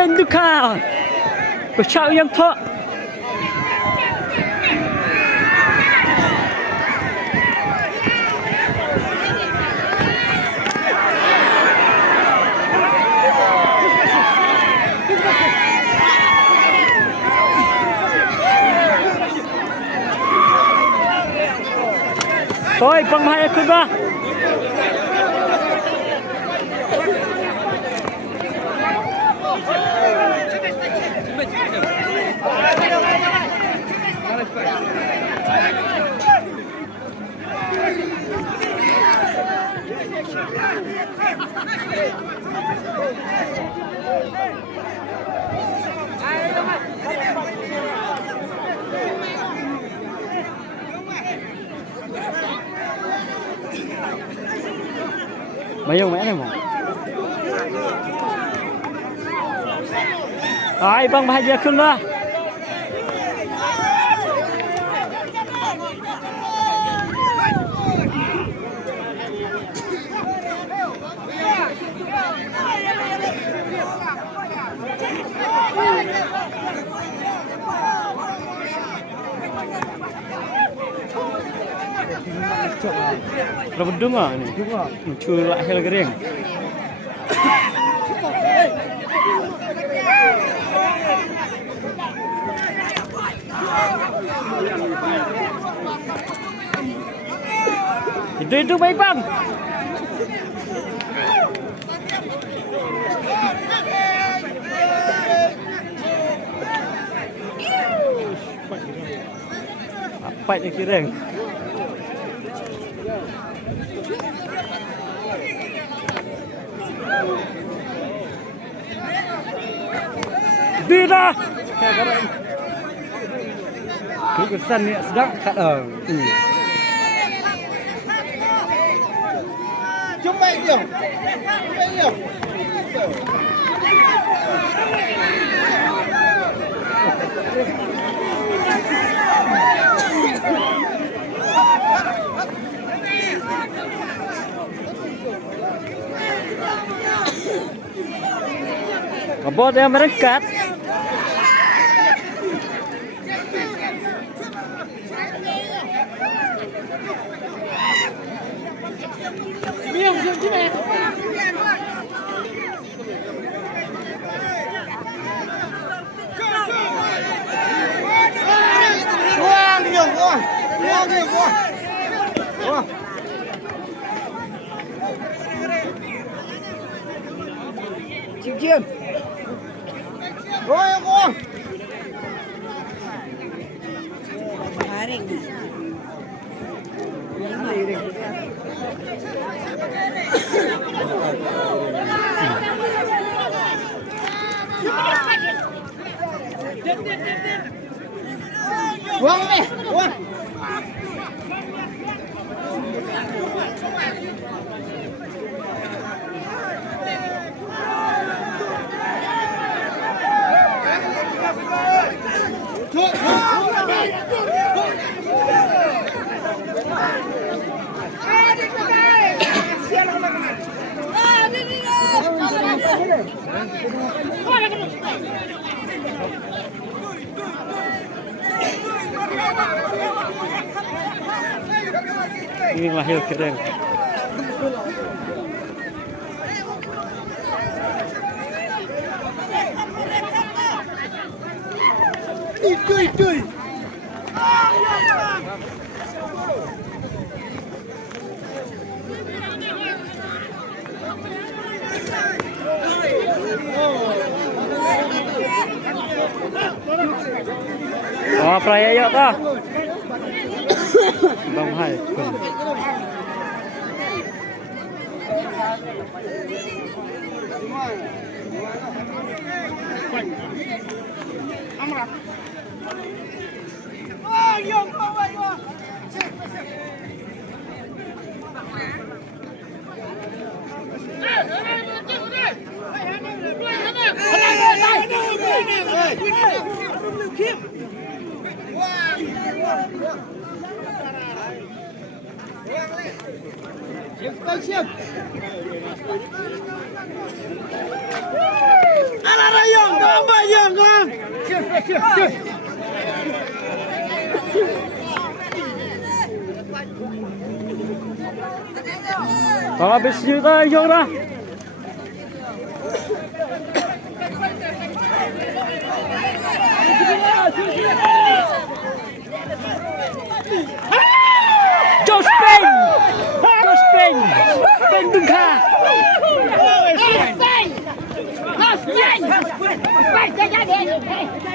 bên du kha của chào yang thọ thôi bang hai aku dah mấy ông mẹ này mà ai bang hai giờ khun lah Berapa dengar ni? Curi lah hal kering. Itu baik bang. Apa yang kering? Tidak. Kesan ni sedang kat Jumpa dia. Kabut yang merekat. Chim. Rồi con. Haring. Buang ni, buang. Ini lahir keren. Itu. Oh, peraya yuk ta. Bang hai. Amra. Oh, yo, yo. Siap. Ala rayong. siap. Kalau habis cerita Yong dah. Joe Spain. Spain Bengka. Spain! Spain! Spain! Spain!